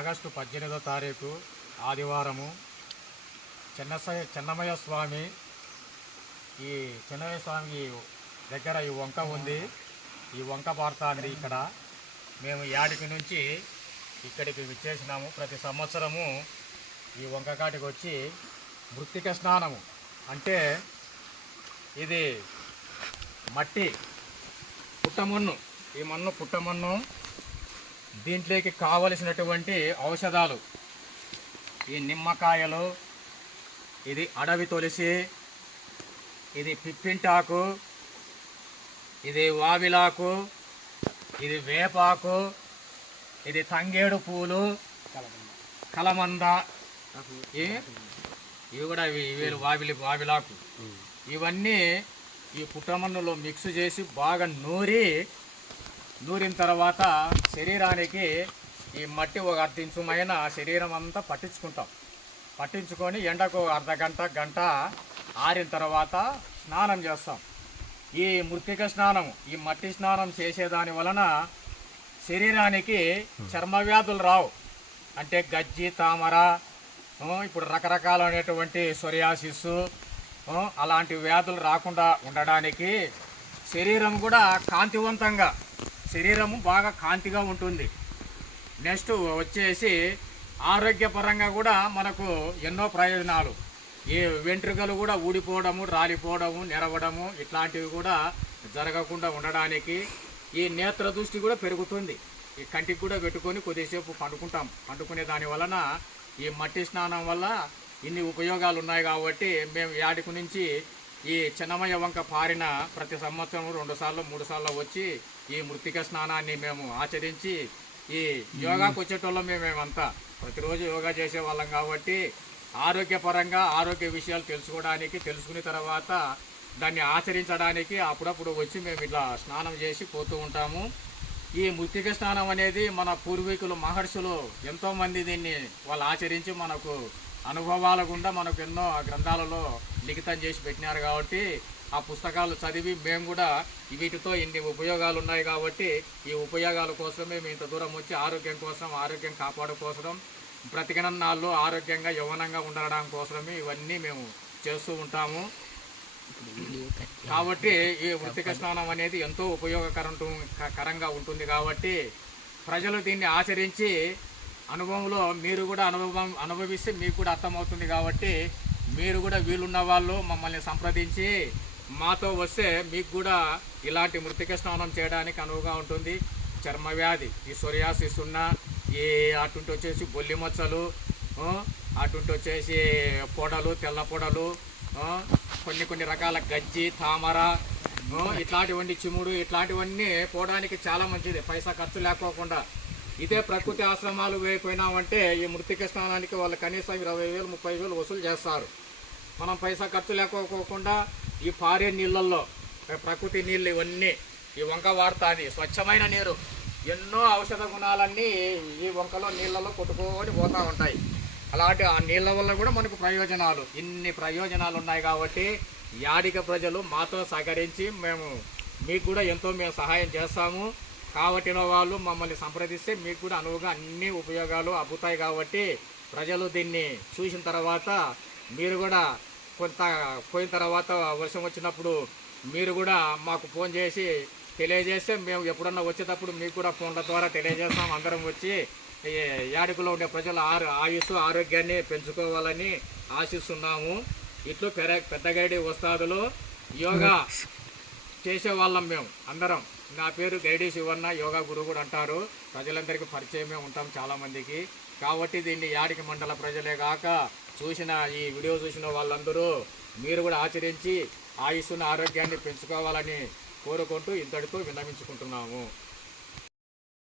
August పద్దెనిమిదో తారీఖు ఆదివారము. చిన్నసయ చిన్నమయ్య స్వామి ఈ చిన్నమయ్య స్వామి దగ్గర ఈ వంక ఉంది. ఈ వంక పారుతుంది ఇక్కడ మేము యాడికి నుంచి ఇక్కడికి విచ్చేసినాము. ప్రతి సంవత్సరము ఈ వంకకాటికి వచ్చి మృత్తిక స్నానము. అంటే ఇది మట్టి పుట్టమన్ను. ఈ మన్ను పుట్టమన్ను దీంట్లోకి కావలసినటువంటి ఔషధాలు ఈ నిమ్మకాయలు ఇది అడవి తులసి ఇది పిప్పింటాకు ఇది వావిలాకు ఇది వేపాకు ఇది తంగేడు పూలు కలమంద ఇవి కూడా ఇవి వావిలి వావిలాకు. ఇవన్నీ ఈ పుట్టమన్నులో మిక్స్ చేసి బాగా నూరి నూరిన తర్వాత శరీరానికి ఈ మట్టి ఒక అర్ధించుమైన శరీరం అంతా పట్టించుకుంటాం. పట్టించుకొని ఎండకు అర్ధ గంట గంట ఆరిన తర్వాత స్నానం చేస్తాం. ఈ మృతిక స్నానం ఈ మట్టి స్నానం చేసేదాని వలన శరీరానికి చర్మ వ్యాధులు రావు. అంటే గజ్జి తామర ఇప్పుడు రకరకాలైనటువంటి సొరియాసిస్ అలాంటి వ్యాధులు రాకుండా ఉండడానికి శరీరం కూడా కాంతివంతంగా శరీరము బాగా కాంతిగా ఉంటుంది. నెక్స్ట్ వచ్చేసి ఆరోగ్యపరంగా కూడా మనకు ఎన్నో ప్రయోజనాలు. ఈ వెంట్రుకలు కూడా ఊడిపోవడము రాలిపోవడము నెరవడము ఇట్లాంటివి కూడా జరగకుండా ఉండడానికి ఈ నేత్ర దృష్టి కూడా పెరుగుతుంది. ఈ కంటికి కూడా పెట్టుకొని కొద్దిసేపు పండుకుంటాం. పండుకునే దాని వలన ఈ మట్టి స్నానం వల్ల ఇన్ని ఉపయోగాలు ఉన్నాయి కాబట్టి మేము యాడికి నుంచి ఈ చిన్నమయ్య వంక పారిన ప్రతి సంవత్సరం రెండు సార్లు మూడు సార్లు వచ్చి ఈ మృతిక స్నానాన్ని మేము ఆచరించి ఈ యోగాకు వచ్చేటోళ్ళం మేమేమంతా ప్రతిరోజు యోగా చేసే వాళ్ళం కాబట్టి ఆరోగ్యపరంగా ఆరోగ్య విషయాలు తెలుసుకోవడానికి తెలుసుకున్న తర్వాత దాన్ని ఆచరించడానికి అప్పుడప్పుడు వచ్చి మేము ఇట్లా స్నానం చేసి పోతూ ఉంటాము. ఈ మృతిక స్నానం అనేది మన పూర్వీకులు మహర్షులు ఎంతోమంది దీన్ని వాళ్ళు ఆచరించి మనకు అనుభవాల గుండా మనకు ఎన్నో గ్రంథాలలో లిఖితం చేసి పెట్టినారు కాబట్టి ఆ పుస్తకాలు చదివి మేము కూడా వీటితో ఇన్ని ఉపయోగాలు ఉన్నాయి కాబట్టి ఈ ఉపయోగాల కోసమే మేము ఇంత దూరం వచ్చి ఆరోగ్యం కోసం ఆరోగ్యం కాపాడు కోసం బ్రతికినన్నాళ్ళు ఆరోగ్యంగా యవ్వనంగా ఉండడం కోసమే ఇవన్నీ మేము చేస్తూ ఉంటాము. కాబట్టి ఈ వృత్తిక స్నానం అనేది ఎంతో ఉపయోగకరం కరంగా ఉంటుంది కాబట్టి ప్రజలు దీన్ని ఆచరించి అనుభవంలో మీరు కూడా అనుభవం అనుభవిస్తే మీకు కూడా అర్థమవుతుంది కాబట్టి మీరు కూడా వీలున్న వాళ్ళు మమ్మల్ని సంప్రదించి మాతో వస్తే మీకు కూడా ఇలాంటి మృతిక స్నానం చేయడానికి అనువుగా ఉంటుంది. చర్మ వ్యాధి ఈ సొరియాసిస్ ఉన్న ఈ అటుంటి వచ్చేసి బొల్లి మచ్చలు అటుంటి వచ్చేసి పొడలు తెల్ల పొడలు కొన్ని కొన్ని రకాల గజ్జి తామర ఇట్లాంటివన్నీ చిముడు ఇట్లాంటివన్నీ పోవడానికి చాలా మంచిది. పైసా ఖర్చు లేకోకుండా. ఇదే ప్రకృతి ఆశ్రమాలు వేయిపోయినామంటే ఈ మృతిక స్నానానికి వాళ్ళు కనీసం ఇరవై వేలు ముప్పై వేలు వసూలు చేస్తారు. మనం పైసా ఖర్చు లేకపోకుండా ఈ పారే నీళ్ళల్లో ప్రకృతి నీళ్ళు ఇవన్నీ ఈ వంక వాడతాది స్వచ్ఛమైన నీరు. ఎన్నో ఔషధ గుణాలన్నీ ఈ వంకలో నీళ్ళలో కొట్టుకొని పోతూ ఉంటాయి. అలాంటి ఆ నీళ్ళ వల్ల కూడా మనకు ప్రయోజనాలు. ఇన్ని ప్రయోజనాలు ఉన్నాయి కాబట్టి యాడిక ప్రజలు మాతో సహకరించి మేము మీకు కూడా ఎంతో మేము సహాయం చేస్తాము. కాబట్టిన వాళ్ళు మమ్మల్ని సంప్రదిస్తే మీకు కూడా అనువుగా అన్ని ఉపయోగాలు అబ్బుతాయి కాబట్టి ప్రజలు దీన్ని చూసిన తర్వాత మీరు కూడా కొంత పోయిన తర్వాత వర్షం వచ్చినప్పుడు మీరు కూడా మాకు ఫోన్ చేసి తెలియజేస్తే మేము ఎప్పుడన్నా వచ్చేటప్పుడు మీకు కూడా ఫోన్ల ద్వారా తెలియజేస్తాం. అందరం వచ్చి యాడికలో ఉండే ప్రజల ఆరు ఆయుస్సు ఆరోగ్యాన్ని పెంచుకోవాలని ఆశిస్తున్నాము. ఇట్లు పెర పెద్దగైడి వస్తాదులు యోగా చేసే వాళ్ళం మేము అందరం. నా పేరు గైడి శివన్న యోగా గురువు కూడా అంటారు. ప్రజలందరికీ పరిచయమే ఉంటాం చాలామందికి కాబట్టి దీన్ని యాడికి మండల ప్రజలే కాక చూసిన ఈ వీడియో చూసిన వాళ్ళందరూ మీరు కూడా ఆచరించి ఆయుస్సున్న ఆరోగ్యాన్ని పెంచుకోవాలని కోరుకుంటూ ఇంతటితో విన్నవించుకుంటున్నాము.